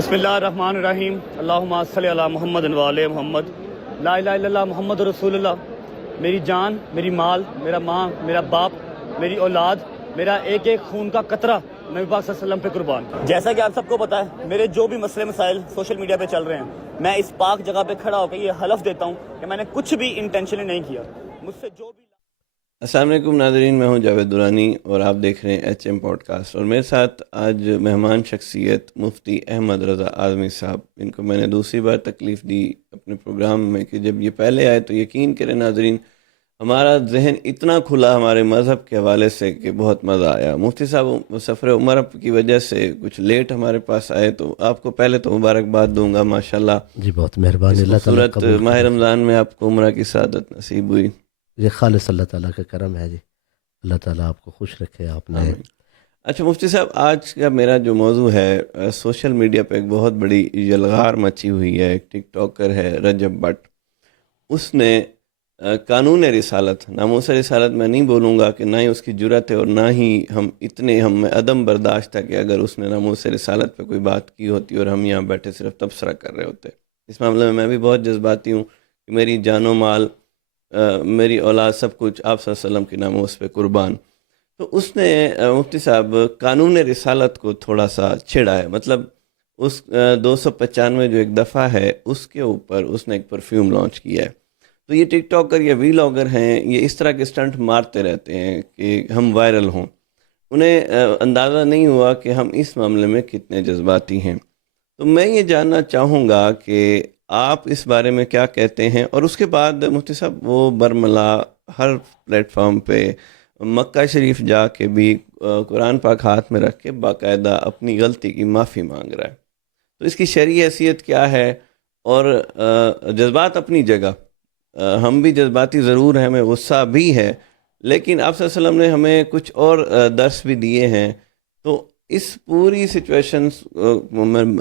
بسم اللہ الرحمن الرحیم اللہم صلی علی محمد و علی محمد لا الہ الا اللہ محمد رسول اللہ. میری جان، میری مال، میرا ماں، میرا باپ، میری اولاد، میرا ایک ایک خون کا قطرہ نبی پاک صلی اللہ علیہ وسلم پہ قربان. جیسا کہ آپ سب کو پتہ ہے، میرے جو بھی مسئلے مسائل سوشل میڈیا پہ چل رہے ہیں، میں اس پاک جگہ پہ کھڑا ہو کے یہ حلف دیتا ہوں کہ میں نے کچھ بھی انٹینشنلی نہیں کیا. مجھ سے جو بھی السلام علیکم ناظرین، میں ہوں جاوید دورانی اور آپ دیکھ رہے ہیں ایچ ایم پوڈ کاسٹ. اور میرے ساتھ آج مہمان شخصیت مفتی احمد رضا اعظمی صاحب، ان کو میں نے دوسری بار تکلیف دی اپنے پروگرام میں کہ جب یہ پہلے آئے تو یقین کریں ناظرین، ہمارا ذہن اتنا کھلا ہمارے مذہب کے حوالے سے کہ بہت مزہ آیا. مفتی صاحب سفر عمر کی وجہ سے کچھ لیٹ ہمارے پاس آئے، تو آپ کو پہلے تو مبارکباد دوں گا. ماشاءاللہ جی بہت مہربانی، اللہ تعالیٰ خوبصورت ماہ رمضان میں آپ کو عمرہ کی سعادت نصیب ہوئی. یہ خالص اللہ تعالیٰ کا کرم ہے. جی اللہ تعالیٰ آپ کو خوش رکھے. آپ نے اچھا مفتی صاحب، آج کا میرا جو موضوع ہے، سوشل میڈیا پہ ایک بہت بڑی یلغار مچی ہوئی ہے. ایک ٹک ٹاکر ہے رجب بٹ، اس نے قانون رسالت، ناموس رسالت میں نہیں بولوں گا کہ نہ ہی اس کی جرأت ہے اور نہ ہی ہم عدم برداشت ہے کہ اگر اس نے ناموس رسالت پہ کوئی بات کی ہوتی اور ہم یہاں بیٹھے صرف تبصرہ کر رہے ہوتے. اس معاملے میں بھی بہت جذباتی ہوں کہ میری جان و مال، میری اولاد، سب کچھ آپ صلی اللہ علیہ وسلم کی ناموس پہ قربان. تو اس نے مفتی صاحب قانون رسالت کو تھوڑا سا چھیڑا ہے. مطلب اس 295 جو ایک دفعہ ہے اس کے اوپر اس نے ایک پرفیوم لانچ کیا ہے. تو یہ ٹک ٹاکر یا ویلاگر ہیں، یہ اس طرح کے اسٹنٹ مارتے رہتے ہیں کہ ہم وائرل ہوں. انہیں اندازہ نہیں ہوا کہ ہم اس معاملے میں کتنے جذباتی ہیں. تو میں یہ جاننا چاہوں گا کہ آپ اس بارے میں کیا کہتے ہیں. اور اس کے بعد مفتی صاحب وہ برملا ہر پلیٹ فارم پہ مکہ شریف جا کے بھی قرآن پاک ہاتھ میں رکھ کے باقاعدہ اپنی غلطی کی معافی مانگ رہا ہے. تو اس کی شرعی حیثیت کیا ہے؟ اور جذبات اپنی جگہ، ہم بھی جذباتی ضرور ہیں، ہمیں غصہ بھی ہے، لیکن آپ صلی اللہ علیہ وسلم نے ہمیں کچھ اور درس بھی دیے ہیں. تو اس پوری سچویشن،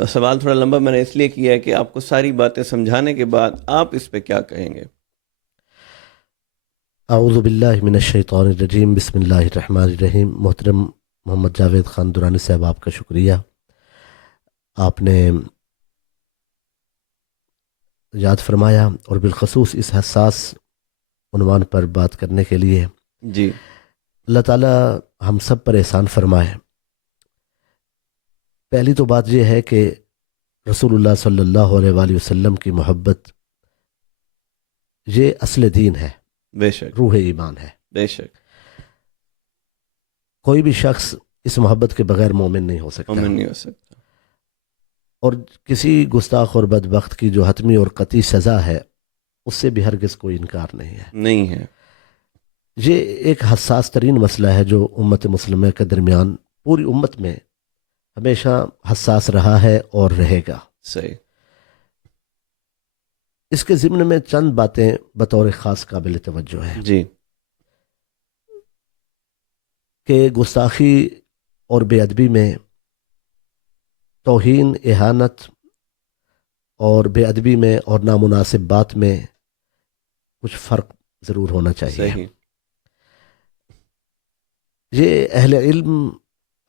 سوال تھوڑا لمبا میں نے اس لیے کیا ہے کہ آپ کو ساری باتیں سمجھانے کے بعد آپ اس پہ کیا کہیں گے؟ اعوذ باللہ من الشیطان الرجیم، بسم اللہ الرحمن الرحیم. محترم محمد جاوید خان دورانی صاحب، آپ کا شکریہ. آپ نے یاد فرمایا اور بالخصوص اس حساس عنوان پر بات کرنے کے لیے. جی، اللہ تعالیٰ ہم سب پر احسان فرمائے. پہلی تو بات یہ ہے کہ رسول اللہ صلی اللہ علیہ وآلہ وسلم کی محبت یہ اصل دین ہے، بے شک، روح ایمان ہے. بے شک. کوئی بھی شخص اس محبت کے بغیر مومن نہیں ہو سکتا، مومن نہیں ہو سکتا. اور کسی گستاخ اور بدبخت کی جو حتمی اور قطعی سزا ہے اس سے بھی ہرگز کوئی انکار نہیں ہے. نہیں ہے. یہ ایک حساس ترین مسئلہ ہے جو امت مسلمہ کے درمیان پوری امت میں ہمیشہ حساس رہا ہے اور رہے گا. صحیح. اس کے ضمن میں چند باتیں بطور خاص قابل توجہ ہیں. جی. کہ گستاخی اور بے ادبی میں، توہین، اہانت اور بے ادبی میں اور نامناسب بات میں کچھ فرق ضرور ہونا چاہیے. صحیح. یہ اہل علم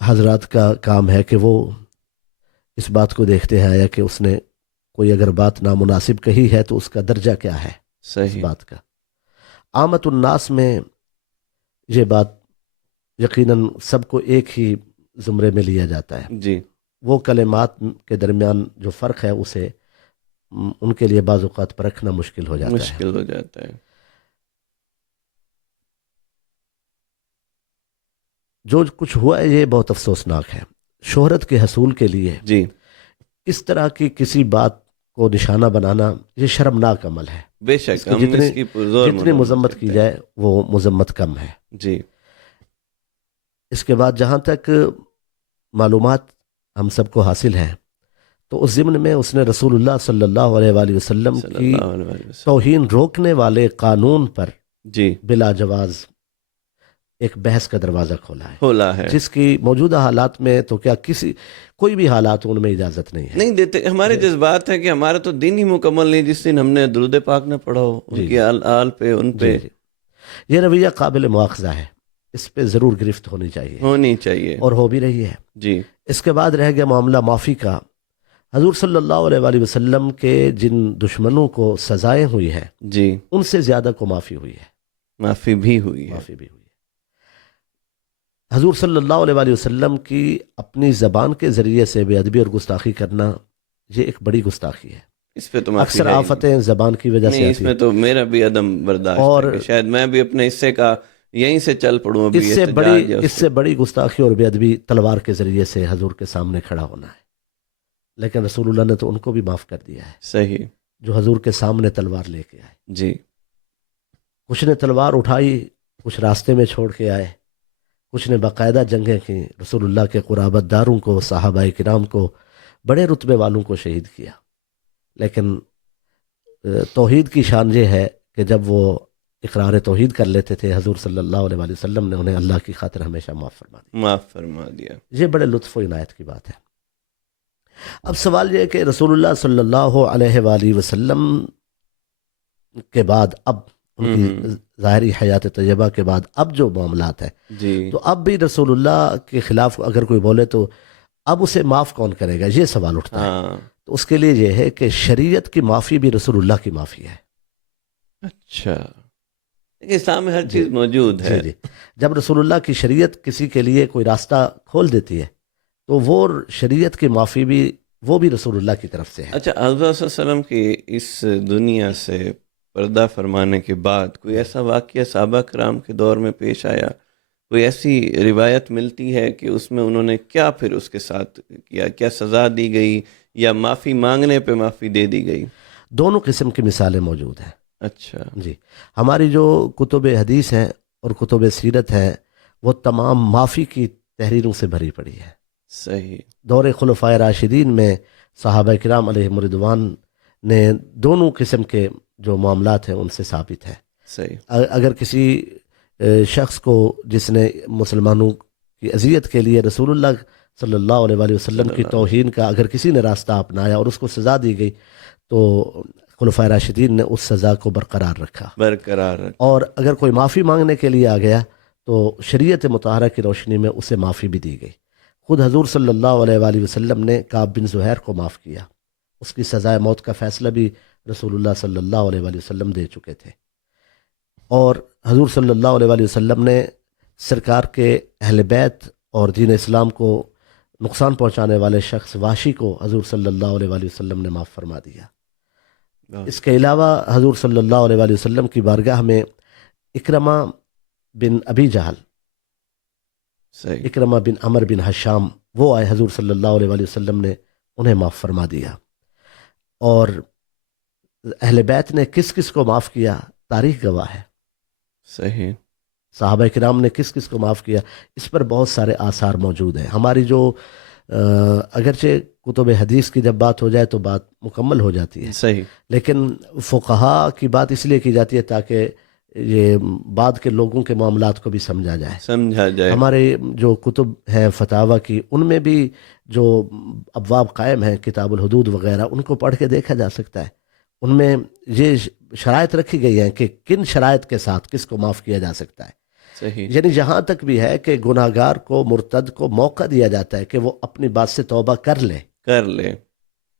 حضرات کا کام ہے کہ وہ اس بات کو دیکھتے ہیں کہ اس نے کوئی اگر بات نامناسب کہی ہے تو اس کا درجہ کیا ہے اس صحیح. بات کا. عامت الناس میں یہ بات یقیناً سب کو ایک ہی زمرے میں لیا جاتا ہے. جی. وہ کلمات کے درمیان جو فرق ہے اسے ان کے لیے بعض اوقات پرکھنا مشکل ہو جاتا ہے. مشکل ہو جاتا ہے. جو کچھ ہوا ہے یہ بہت افسوسناک ہے. شہرت کے حصول کے لیے جی. اس طرح کی کسی بات کو نشانہ بنانا یہ شرمناک عمل ہے. بے شک. ہم جتنی اس کی پرزور جتنی مذمت کی جائے وہ مذمت کم ہے. جی. اس کے بعد جہاں تک معلومات ہم سب کو حاصل ہیں تو اس ضمن میں اس نے رسول اللہ صلی اللہ علیہ وآلہ وسلم کی توہین روکنے والے قانون پر جی بلا جواز ایک بحث کا دروازہ کھولا ہے، جس کی موجودہ حالات میں تو کیا کوئی بھی حالات ان میں اجازت نہیں ہے، نہیں دیتے. ہمارے جذبات ہیں کہ ہمارا تو دن ہی مکمل نہیں جس دن ہم نے درود پاک نہ پڑھا ہو ان کی آل پہ، ان پہ. یہ رویہ قابل مواخذہ ہے، اس پہ ضرور گرفت ہونی چاہیے اور ہو بھی رہی ہے. جی. اس کے بعد رہ گیا معاملہ معافی کا. حضور صلی اللہ علیہ وآلہ وسلم کے جن دشمنوں کو سزائیں ہوئی ہیں جی، ان سے زیادہ کو معافی ہوئی ہے، معافی بھی ہوئی ہے. معافی بھی ہوئی ہے. حضور صلی اللہ علیہ وآلہ وسلم کی اپنی زبان کے ذریعے سے بے ادبی اور گستاخی کرنا یہ ایک بڑی گستاخی ہے. اس پہ تو معافی اکثر ہے ہی آفتیں زبان کی وجہ سے نہیں. اس آتی میں ہیں. تو میرا بھی عدم برداشت اور ہے کہ شاید میں بھی اپنے حصے کا یہیں سے چل پڑوں. ابھی اس سے بڑی گستاخی اور بے ادبی تلوار کے ذریعے سے حضور کے سامنے کھڑا ہونا ہے. لیکن رسول اللہ نے تو ان کو بھی معاف کر دیا ہے صحیح. جو حضور کے سامنے تلوار لے کے آئے. جی، کچھ نے تلوار اٹھائی، کچھ راستے میں چھوڑ کے آئے، کچھ نے باقاعدہ جنگیں کی، رسول اللہ کے قرابت داروں کو، صحابہ کرام کو، بڑے رتبے والوں کو شہید کیا. لیکن توحید کی شان یہ ہے کہ جب وہ اقرار توحید کر لیتے تھے حضور صلی اللہ علیہ وآلہ وسلم نے انہیں اللہ کی خاطر ہمیشہ معاف فرما دیا. معاف فرما دیا. یہ بڑے لطف و عنایت کی بات ہے. اب سوال یہ ہے کہ رسول اللہ صلی اللہ علیہ وآلہ وسلم کے بعد اب ان کی ظاہری حیات طیبہ کے بعد اب جو معاملات ہیں جی، تو اب بھی رسول اللہ کے خلاف اگر کوئی بولے تو اب اسے معاف کون کرے گا، یہ سوال اٹھتا ہے. ہاں. تو اس کے لیے یہ ہے کہ شریعت کی معافی بھی رسول اللہ کی معافی ہے. اچھا، لیکن اسلام میں ہر چیز موجود ہے. جی. جب رسول اللہ کی شریعت کسی کے لیے کوئی راستہ کھول دیتی ہے تو وہ شریعت کی معافی بھی وہ بھی رسول اللہ کی طرف سے ہے. اچھا، حضرت صلی اللہ علیہ وسلم کی اس دنیا سے پردہ فرمانے کے بعد کوئی ایسا واقعہ صحابہ کرام کے دور میں پیش آیا، کوئی ایسی روایت ملتی ہے کہ اس میں انہوں نے کیا پھر اس کے ساتھ کیا، کیا سزا دی گئی یا معافی مانگنے پہ معافی دے دی گئی؟ دونوں قسم کی مثالیں موجود ہیں. اچھا جی، ہماری جو کتب حدیث ہیں اور کتب سیرت ہیں وہ تمام معافی کی تحریروں سے بھری پڑی ہے. صحیح. دور خلفائے راشدین میں صحابہ کرام علیہم رضوان نے دونوں قسم کے جو معاملات ہیں ان سے ثابت ہے. صحیح. اگر کسی شخص کو جس نے مسلمانوں کی اذیت کے لیے رسول اللہ صلی اللہ علیہ وآلہ وسلم کی توہین کا اگر کسی نے راستہ اپنایا اور اس کو سزا دی گئی تو خلفائے راشدین نے اس سزا کو برقرار رکھا. اور اگر کوئی معافی مانگنے کے لیے آ گیا تو شریعت مطہرہ کی روشنی میں اسے معافی بھی دی گئی. خود حضور صلی اللہ علیہ وآلہ وسلم نے کعب بن زہیر کو معاف کیا. اس کی سزائے موت کا فیصلہ بھی رسول اللہ صلی اللہ علیہ وآلہ وسلم دے چکے تھے. اور حضور صلی اللہ علیہ وآلہ وسلم نے سرکار کے اہل بیت اور دین اسلام کو نقصان پہنچانے والے شخص وحشی کو حضور صلی اللہ علیہ وآلہ وسلم نے معاف فرما دیا. اس کے علاوہ حضور صلی اللہ علیہ وآلہ وسلم کی بارگاہ میں اکرمہ بن ابی جہل، اکرمہ بن عمر بن حشام وہ آئے، حضور صلی اللہ علیہ وآلہ وسلم نے انہیں معاف فرما دیا. اور اہل بیت نے کس کس کو معاف کیا تاریخ گواہ ہے. صحیح. صحابہ کرام نے کس کس کو معاف کیا اس پر بہت سارے آثار موجود ہیں. ہماری جو اگرچہ کتب حدیث کی جب بات ہو جائے تو بات مکمل ہو جاتی ہے. صحیح. لیکن فقہا کی بات اس لیے کی جاتی ہے تاکہ یہ بعد کے لوگوں کے معاملات کو بھی سمجھا جائے. ہمارے جو کتب ہیں فتاوی کی ان میں بھی جو ابواب قائم ہیں کتاب الحدود وغیرہ ان کو پڑھ کے دیکھا جا سکتا ہے. ان میں یہ شرائط رکھی گئی ہیں کہ کن شرائط کے ساتھ کس کو معاف کیا جا سکتا ہے. صحیح. یعنی جہاں تک بھی ہے کہ گناہگار کو مرتد کو موقع دیا جاتا ہے کہ وہ اپنی بات سے توبہ کر لے.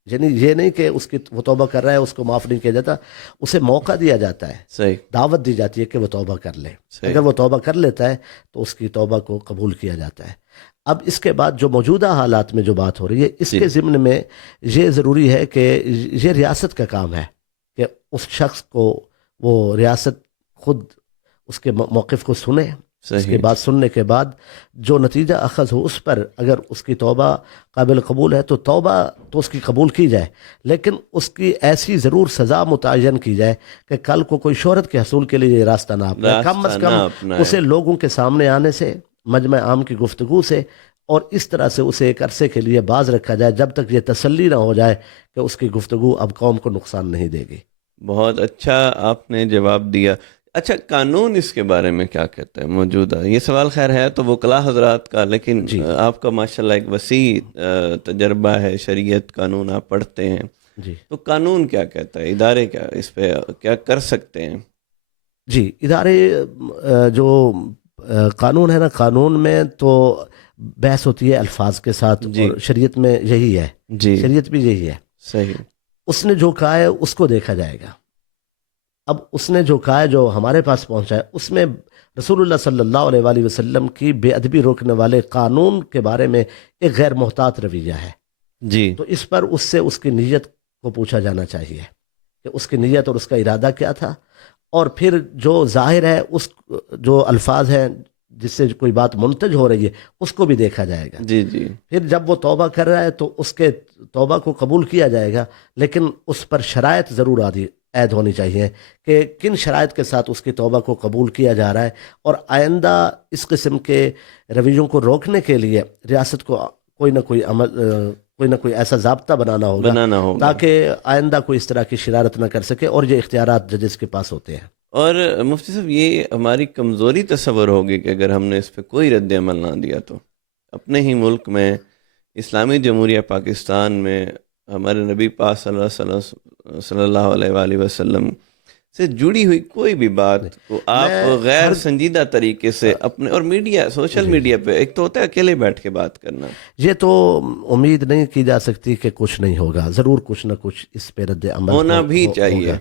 یعنی یہ نہیں کہ اس کی وہ توبہ کر رہا ہے اس کو معاف نہیں کیا جاتا، اسے موقع دیا جاتا ہے. صحیح. دعوت دی جاتی ہے کہ وہ توبہ کر لے. صحیح. اگر وہ توبہ کر لیتا ہے تو اس کی توبہ کو قبول کیا جاتا ہے. اب اس کے بعد جو موجودہ حالات میں جو بات ہو رہی ہے اس کے ضمن میں یہ ضروری ہے کہ یہ ریاست کا کام ہے کہ اس شخص کو وہ ریاست خود اس کے موقف کو سنے. اس کے بعد سننے کے بعد جو نتیجہ اخذ ہو اس پر اگر اس کی توبہ قابل قبول ہے تو توبہ تو اس کی قبول کی جائے، لیکن اس کی ایسی ضرور سزا متعین کی جائے کہ کل کو کوئی شہرت کے حصول کے لیے یہ راستہ نہ اپنائے. کم از کم اسے لوگوں کے سامنے آنے سے، مجمع عام کی گفتگو سے اور اس طرح سے اسے ایک عرصے کے لیے باز رکھا جائے جب تک یہ تسلی نہ ہو جائے کہ اس کی گفتگو اب قوم کو نقصان نہیں دے گی. بہت اچھا آپ نے جواب دیا. اچھا، قانون اس کے بارے میں کیا کہتا ہے موجودہ؟ یہ سوال خیر ہے تو وکلاء حضرات کا، لیکن آپ کا ماشاءاللہ ایک وسیع تجربہ ہے، شریعت قانون آپ پڑھتے ہیں. جی، تو قانون کیا کہتا ہے؟ ادارے کیا اس پہ کیا کر سکتے ہیں؟ جی، ادارے جو قانون ہے نا، قانون میں تو بحث ہوتی ہے الفاظ کے ساتھ، جی اور شریعت میں یہی ہے، جی شریعت بھی یہی ہے. صحیح. اس نے جو کہا ہے اس کو دیکھا جائے گا. اب اس نے جو کہا ہے جو ہمارے پاس پہنچا ہے اس میں رسول اللہ صلی اللہ علیہ وآلہ وسلم کی بے ادبی روکنے والے قانون کے بارے میں ایک غیر محتاط رویہ ہے. جی تو اس پر اس سے اس کی نیت کو پوچھا جانا چاہیے کہ اس کی نیت اور اس کا ارادہ کیا تھا، اور پھر جو ظاہر ہے اس جو الفاظ ہیں جس سے کوئی بات منتج ہو رہی ہے اس کو بھی دیکھا جائے گا. جی جی پھر جب وہ توبہ کر رہا ہے تو اس کے توبہ کو قبول کیا جائے گا، لیکن اس پر شرائط ضرور عائد ہونی چاہیے کہ کن شرائط کے ساتھ اس کی توبہ کو قبول کیا جا رہا ہے. اور آئندہ اس قسم کے رویوں کو روکنے کے لیے ریاست کو کوئی نہ کوئی ایسا ضابطہ بنانا ہوگا تاکہ آئندہ کوئی اس طرح کی شرارت نہ کر سکے، اور یہ اختیارات ججز کے پاس ہوتے ہیں. اور مفتی صاحب یہ ہماری کمزوری تصور ہوگی کہ اگر ہم نے اس پہ کوئی رد عمل نہ دیا تو اپنے ہی ملک میں اسلامی جمہوریہ پاکستان میں ہمارے نبی پاک صلی اللہ علیہ وآلہ وسلم سے جڑی ہوئی کوئی بھی بات کو آپ غیر سنجیدہ طریقے سے اپنے، اور میڈیا سوشل میڈیا پہ ایک تو ہوتا ہے اکیلے بیٹھ کے بات کرنا، یہ تو امید نہیں کی جا سکتی کہ کچھ نہیں ہوگا، ضرور کچھ نہ کچھ اس پہ رد عمل ہونا بھی چاہیے،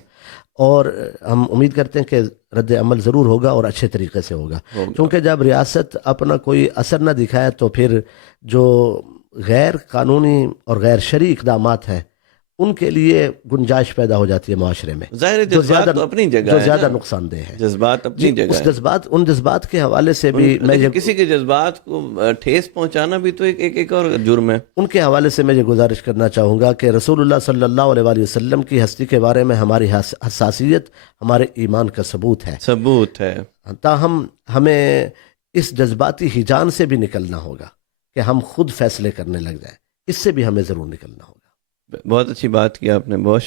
اور ہم امید کرتے ہیں کہ رد عمل ضرور ہوگا اور اچھے طریقے سے ہوگا. کیونکہ جب ریاست اپنا کوئی اثر نہ دکھائے تو پھر جو غیر قانونی اور غیر شرعی اقدامات ہیں ان کے لیے گنجائش پیدا ہو جاتی ہے معاشرے میں، ظاہر جذبات تو اپنی جگہ جو ہے، زیادہ نقصان دہ ہے. جذبات اپنی جگہ ہے، ان جذبات کے حوالے سے بھی میں کسی کے جذبات کو ٹھیس پہنچانا بھی تو ایک اور جرم ہے. ان کے حوالے سے میں یہ گزارش کرنا چاہوں گا کہ رسول اللہ صلی اللہ علیہ وآلہ وسلم کی ہستی کے بارے میں ہماری حساسیت ہمارے ایمان کا ثبوت ہے. تاہم ہمیں اس جذباتی ہیجان سے بھی نکلنا ہوگا کہ ہم خود فیصلے کرنے لگ جائیں، اس سے بھی ہمیں ضرور نکلنا ہوگا. بہت اچھی بات کی آپ نے، بہت